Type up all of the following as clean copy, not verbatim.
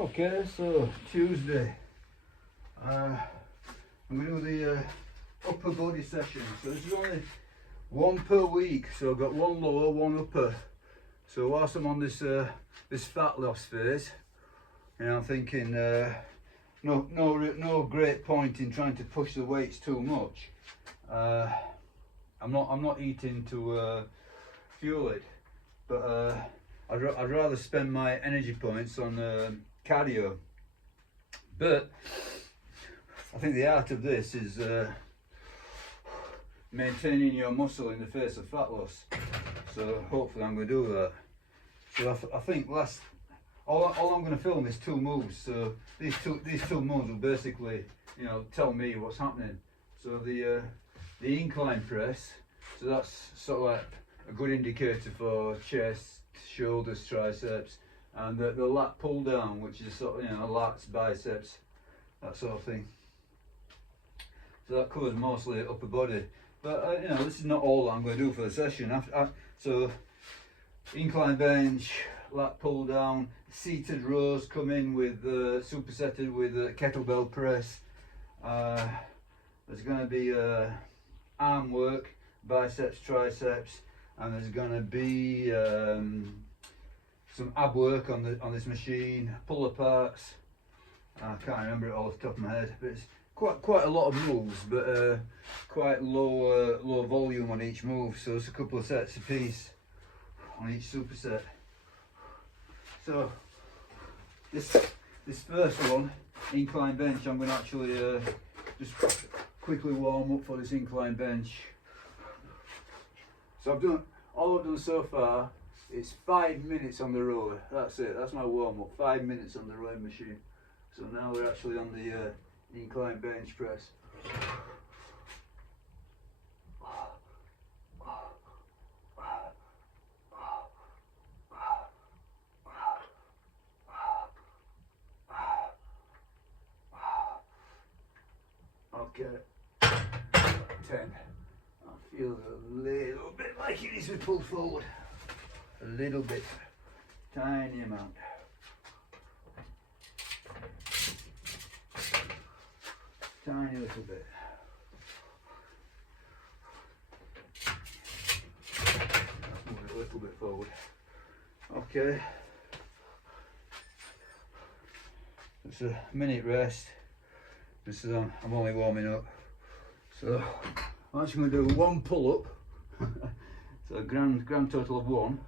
Okay, so Tuesday, I'm going to do the upper body session. So this is only one per week. So I've got one lower, one upper. So whilst I'm on this this fat loss phase, I'm thinking no great point in trying to push the weights too much. I'm not eating to fuel it, but I'd rather spend my energy points on cardio. But I think the art of this is maintaining your muscle in the face of fat loss. So hopefully I'm going to do that. So I think all I'm going to film is two moves. So these two moves will basically tell me what's happening. So the incline press. So that's sort of like a good indicator for chest, shoulders, triceps, and the lat pull down, which is sort of lats, biceps, that sort of thing. So that covers mostly upper body. But this is not all that I'm going to do for the session. So incline bench, lat pull down, seated rows come in with supersetted with kettlebell press. There's going to be arm work, biceps, triceps, and there's going to be some ab work on this machine, pull aparts. I can't remember it all off the top of my head, but it's quite a lot of moves, but quite low volume on each move. So it's a couple of sets a piece on each superset. So this first one, incline bench, I'm going to actually just quickly warm up for this incline bench. So all I've done so far. It's 5 minutes on the rower. That's it. That's my warm up. 5 minutes on the rowing machine. So now we're actually on the incline bench press. Okay. 10. I feel a little bit like it needs to be pulled forward. A little bit, tiny amount. Tiny little bit. Let's move it a little bit forward. Okay. It's a minute rest. This is I'm only warming up. So I'm actually going to do one pull up. So a grand total of 1.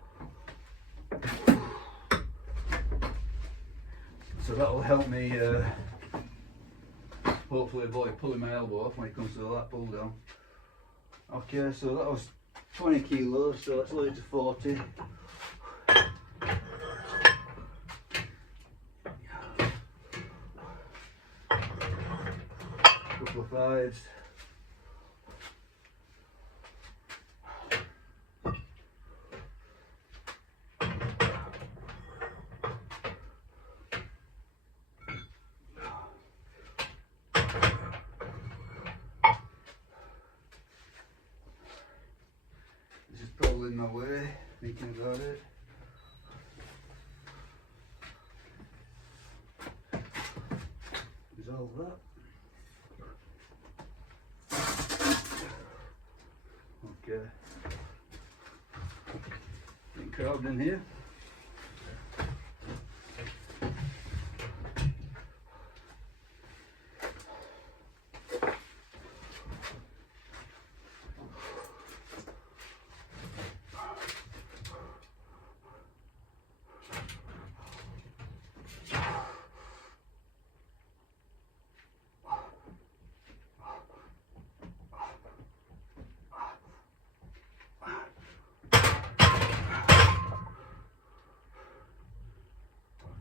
So that will help me hopefully avoid pulling my elbow off when it comes to the lat pull down. Okay, so that was 20 kilos, so let's load it to 40. Couple of 5s. In my way, thinking about it. Resolve that. Okay. Getting crowded in here.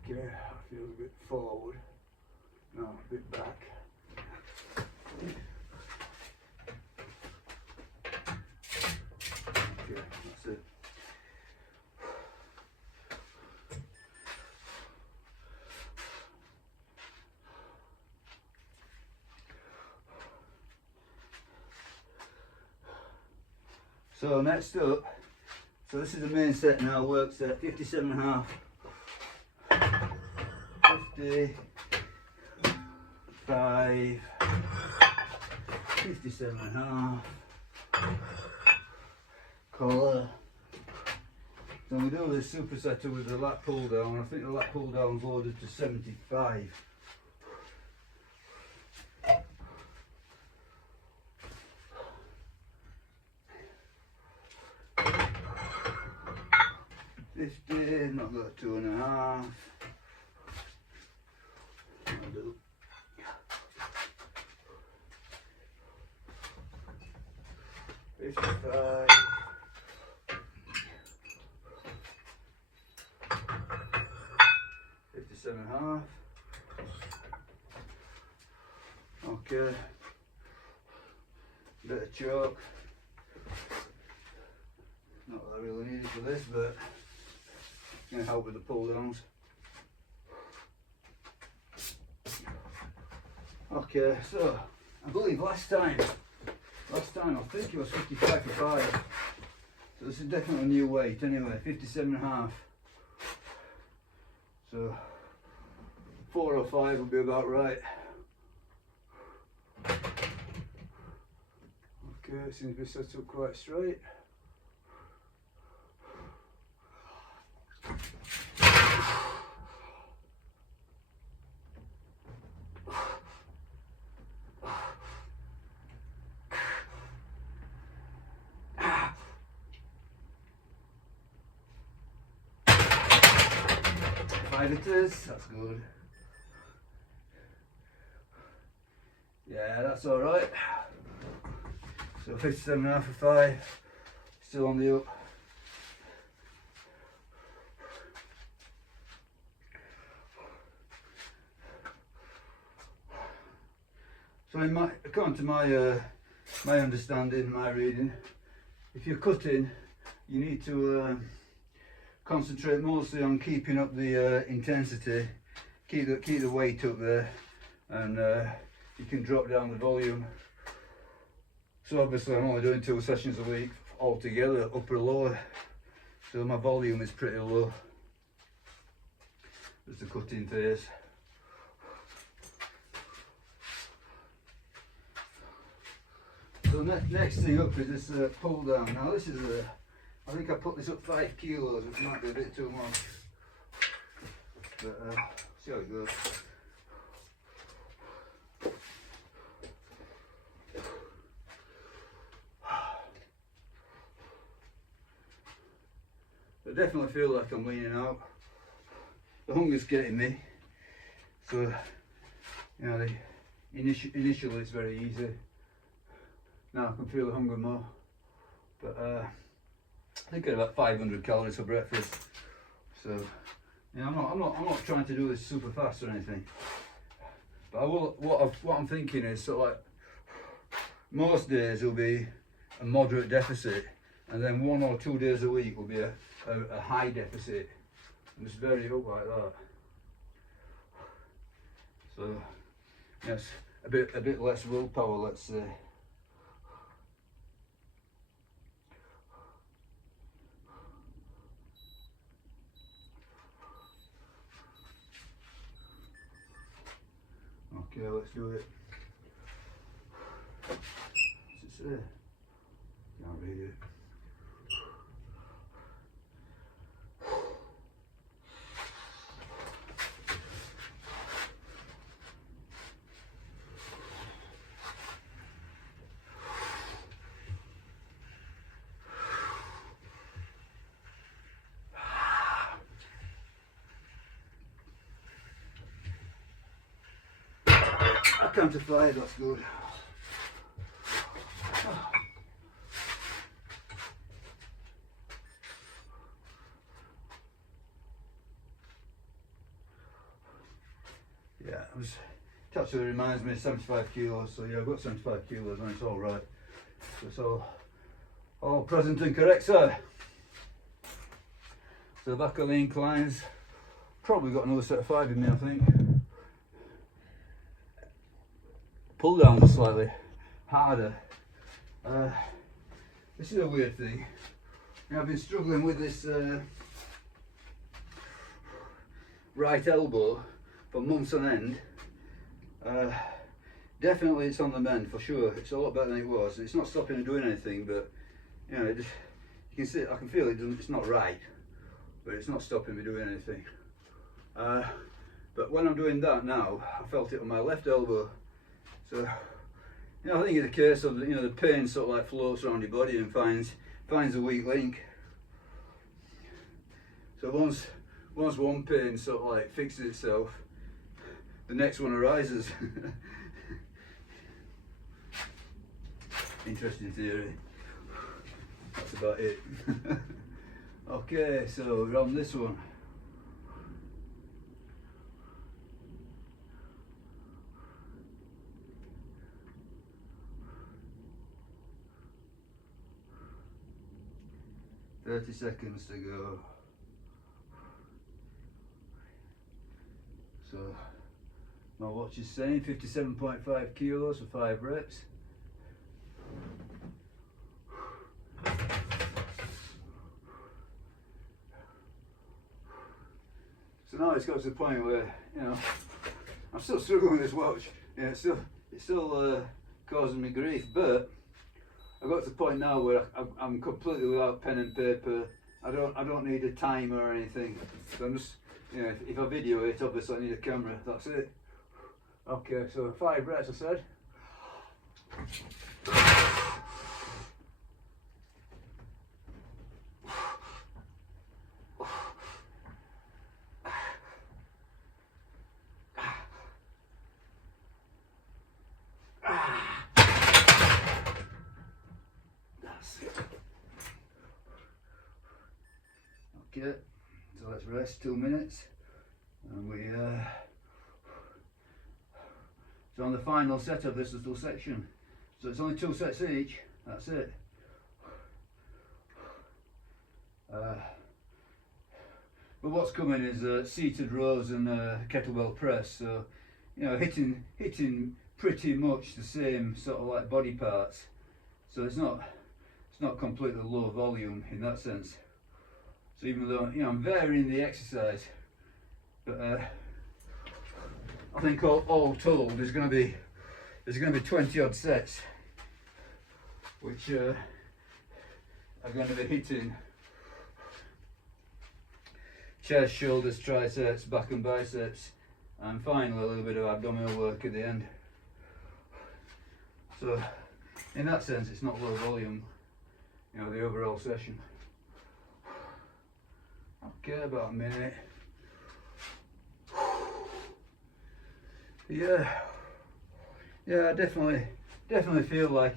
Okay, I feel a bit forward, no, a bit back. Okay, that's it. So next up, so this is the main set now, work set, 57.5. 55, 57.5, collar. So we do this supersetter with the lat pull down. I think the lat pull down's loaded to 75. Not got 2.5. I'll do. 55. 57.5. Okay. Bit of choke. Not that I really need it for this, but it's going to help with the pull downs. Okay, so I believe last time I think it was 55 for 5. So this is definitely a new weight anyway, 57.5. So 4 or 5 will be about right. Okay, it seems to be set up quite straight. Five it is, that's good. Yeah, that's alright. So 57.5 for 5, still on the up. So according to my understanding, my reading, if you're cutting, you need to concentrate mostly on keeping up the intensity, keep the weight up there, and you can drop down the volume. So obviously I'm only doing 2 sessions a week altogether, upper lower, so my volume is pretty low. Just the cutting phase. So next thing up is this pull down. Now this is I think I put this up 5 kilos, which might be a bit too much, but see how it goes. I definitely feel like I'm leaning out. The hunger's getting me, so you know, initially it's very easy. Now I can feel the hunger more, but I think at about 500 calories for breakfast. So yeah, I'm not trying to do this super fast or anything. But I will. What I'm thinking is, so like most days will be a moderate deficit, and then 1 or 2 days a week will be a high deficit, and just vary it up like that. So yes, a bit less willpower, let's say. Okay, let's do it. What's it say? Can't read it. I count to 5, that's good. Yeah, it actually reminds me of 75 kilos, so yeah, I've got 75 kilos and it's all right. So it's all present and correct, sir. So back of the inclines, probably got another set of 5 in me, I think. Pull downs are slightly harder. This is a weird thing. I've been struggling with this right elbow, for months on end. Definitely it's on the mend for sure. It's a lot better than it was. It's not stopping me doing anything, but you know, you can see, I can feel it doesn't, it's not right, but it's not stopping me doing anything. But when I'm doing that now, I felt it on my left elbow. So, you know, I think it's a case of, you know, the pain sort of like floats around your body and finds a weak link. So once one pain sort of like fixes itself, the next one arises. Interesting theory. That's about it. Okay, so we're on this one. "30 seconds to go." So my watch is saying 57.5 kilos for 5 reps. So now it's got to the point where, you know, I'm still struggling with this watch. You know, it's still causing me grief, but I've got to the point now where I'm completely without pen and paper. I don't need a timer or anything. So I'm just, you know, if I video it, obviously I need a camera. That's it. Okay, so 5 reps I said. Okay, so let's rest 2 minutes, and so on the final set of this little section, so it's only 2 sets each, that's it. But what's coming is seated rows and kettlebell press, so you know, hitting pretty much the same sort of like body parts, so it's not completely low volume in that sense. So even though, you know, I'm varying the exercise, but I think all told there's going to be 20 odd sets, which are going to be hitting chest, shoulders, triceps, back and biceps, and finally a little bit of abdominal work at the end. So in that sense it's not low volume, you know, the overall session. Okay, about a minute. Yeah, I definitely feel like